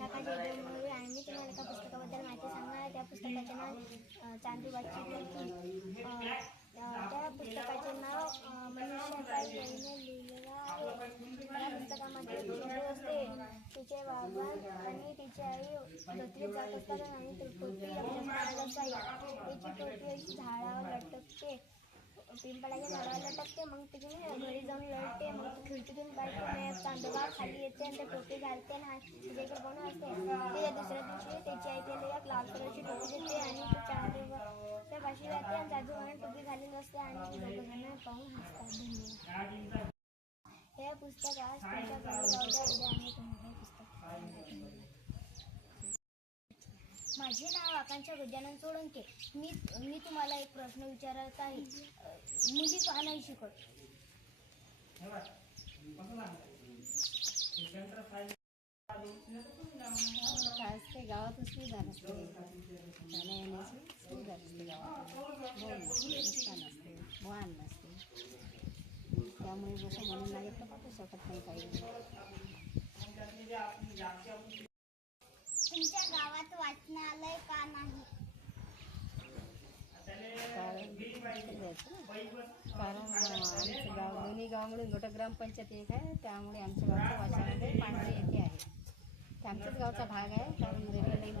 विशाखा जाधव म्हणून आणि मी तुम्हाला एका पुस्तकाबद्दल माहिती सांगणार त्या पुस्तकाचे नाव चांदूबाची मुलगी त्या पुस्तकाचे नाव मनीषा यांनी लिहिलेलं आहे. त्या पुस्तकामध्ये असते तिचे बाबा आणि तिची आई धोत्रीत जात असतात आणि ती टोपी तिची टोपी झाडावर लटकते. पिंपळाच्या झाडावर लटकते मग तिथे घरी जाऊन लढते मग खिडकीतून पाहिजे चांदोबा खाली येते आणि ते टोपी घालते ना तिच्या इकडे कोण असते तिच्या दुसऱ्या दिवशी त्याची आई त्याला एक लाल कलरची टोपी देते आणि ती चांदोबाच्या पाशी जाते आणि जादूबाने टोपी घालेली असते आणि ती पाहून हसतात. धन्यवाद. हे पुस्तक आज तुमच्या घरी जाऊ द्या. उद्या आम्ही तुम्हाला हे पुस्तक माझे नाव आकांक्षा गजानन सोळंके. मी मी तुम्हाला एक प्रश्न विचारत आहे. मुली का नाही शिकत काय असते गावातच सुविधा नसते. जाण्या येण्याची सुविधा नसते. गावात बोल नसते. रस्ता नसते वाहन नसते त्यामुळे जसं म्हणून लागेल तर पाठवू शकत नाही. काही तुमच्या गावात वाचनालय का नाही? कारण आमचं गाव दोन्ही गाव मिळून मोठं ग्रामपंचायत एक आहे. त्यामुळे आमच्या गावचं वाचनालय पांढरे येथे आहे. ते आमच्याच गावचा भाग आहे कारण रेल्वे लाईन